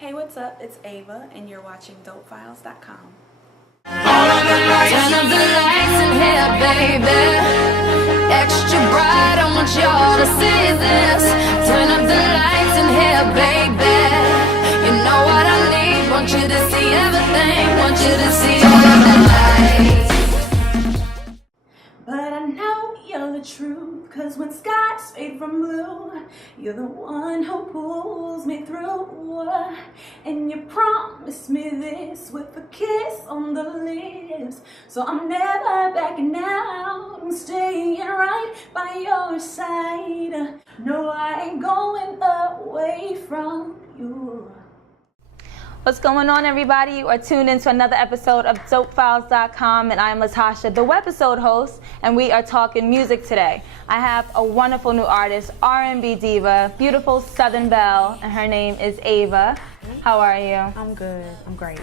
Hey, what's up? It's Ava, and you're watching DopeFiles.com. Turn up the lights in here, baby. Extra bright, I want y'all to see this. Turn up the lights in here, baby. You know what I need. Want you to see everything. Want you to see all of the lights. But I know you're the truth, 'cause when skies fade from blue, you're the one who pulls me through. And you promised me this with a kiss on the lips, so I'm never backing out. I'm staying right by your side. No, I ain't going away from you. What's going on, everybody? You are tuned into another episode of DopeFiles.com, and I'm Latasha, the webisode host, and we are talking music today. I have a wonderful new artist, R&B diva, beautiful Southern belle, and her name is Ava. How are you? I'm good. I'm great.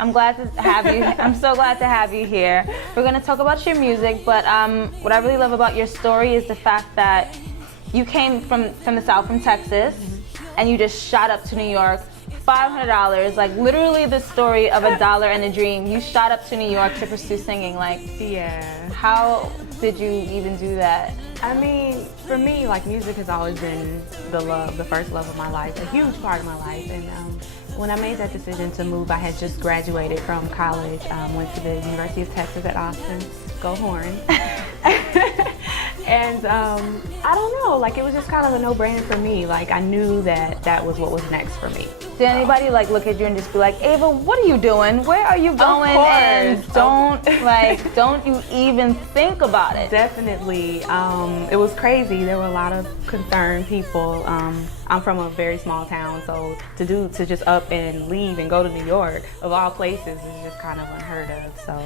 I'm glad to have you. I'm so glad to have you here. We're going to talk about your music, but what I really love about your story is the fact that you came from the South, from Texas, and you just shot up to New York. $500, like literally the story of a dollar and a dream. You shot up to New York to pursue singing. Like, Yeah. how did you even do that? I mean, for me, like, music has always been the first love of my life, a huge part of my life. And when I made that decision to move, I had just graduated from college, went to the University of Texas at Austin. Go Horns. And I don't know, like, it was just kind of a no-brainer for me. Like, I knew that that was what was next for me. Did anybody like look at you and just be like, Ava, what are you doing? Where are you going? And don't you even think about it? Definitely. It was crazy. There were a lot of concerned people. I'm from a very small town, so to just up and leave and go to New York, of all places, is just kind of unheard of. So,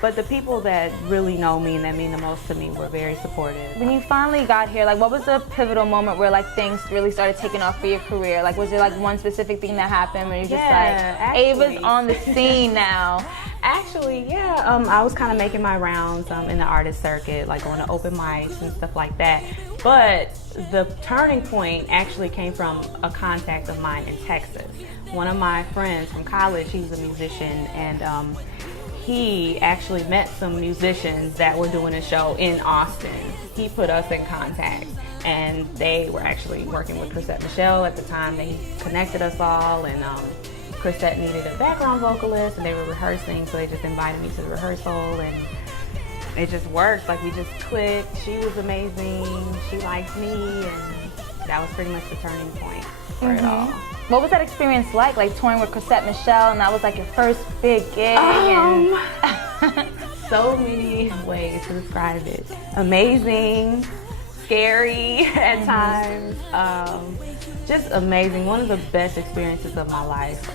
but the people that really know me and that mean the most to me were very supportive. When you finally got here, like, what was the pivotal moment where like things really started taking off for your career? Like, was there like one specific thing that happened where you're just like, Ava's on the scene now? Actually, yeah. I was kind of making my rounds in the artist circuit, like going to open mics and stuff like that. But the turning point actually came from a contact of mine in Texas. One of my friends from college, he was a musician, and he actually met some musicians that were doing a show in Austin. He put us in contact, and they were actually working with Chrisette Michelle at the time. They connected us all, and Chrisette needed a background vocalist, and they were rehearsing, so they just invited me to the rehearsal, and it just worked. Like, we just clicked. She was amazing. She liked me, and that was pretty much the turning point for it all. What was that experience like touring with Chrisette Michelle, and that was like your first big gig? So many ways to describe it. Amazing, scary at times, just amazing. One of the best experiences of my life.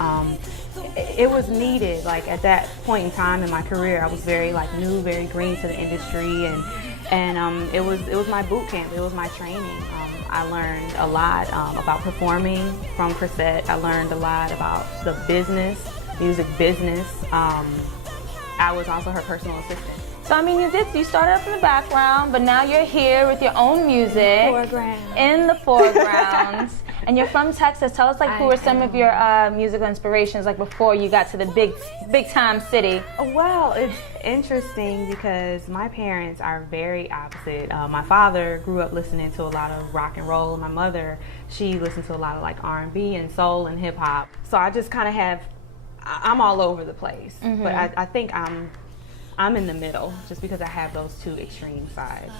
It was needed. Like, at that point in time in my career, I was very new, very green to the industry, and it was my boot camp. It was my training. I learned a lot about performing from Chrisette. I learned a lot about the business, music business. I was also her personal assistant. So, I mean, you started up in the background, but now you're here with your own music. In the foreground. And you're from Texas. Tell us, who were some of your musical inspirations, before you got to the big time city? Well, it's interesting because my parents are very opposite. My father grew up listening to a lot of rock and roll. My mother, she listened to a lot of R&B and soul and hip hop. So I just kind of I'm all over the place. But I think I'm in the middle, just because I have those two extreme sides.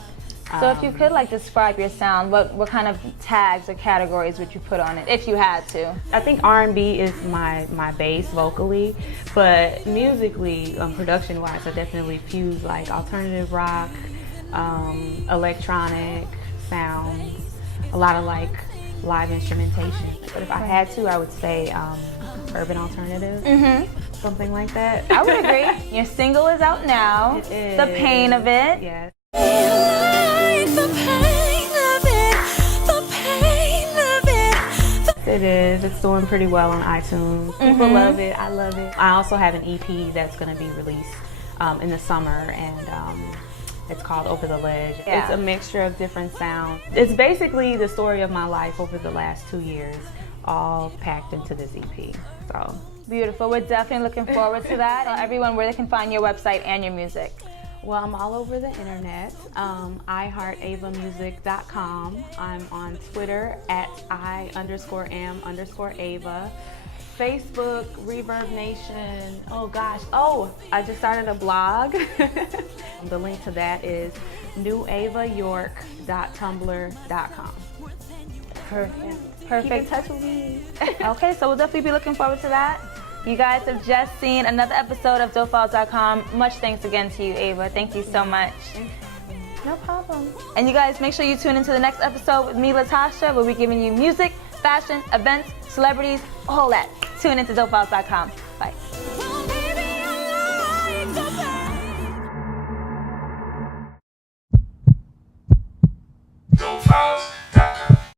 So if you could describe your sound, what kind of tags or categories would you put on it, if you had to? I think R&B is my base vocally, but musically, production-wise, I definitely fuse alternative rock, electronic sounds, a lot of live instrumentation. But if I had to, I would say urban alternative, something like that. I would agree. Your single is out now. It is. The Pain of It. Yes. It is. It's doing pretty well on iTunes. People love it. I love it. I also have an EP that's going to be released in the summer, and it's called Over the Ledge. Yeah. It's a mixture of different sounds. It's basically the story of my life over the last 2 years. all packed into this EP. So Beautiful. We're definitely looking forward to that. Tell everyone where they can find your website and your music. well, I'm all over the internet. iHeartAvamusic.com. I'm on Twitter at I_am_Ava. Facebook, Reverb Nation. Oh gosh. Oh, I just started a blog. The link to that is newavayork.tumblr.com. Perfect. Keep in touch with me. Okay, so we'll definitely be looking forward to that. You guys have just seen another episode of DopeFiles.com. Much thanks again to you, Ava. Thank you so much. No problem. And you guys, make sure you tune into the next episode with me, Latasha. We'll be giving you music, fashion, events, celebrities, all that. Tune into DopeFiles.com.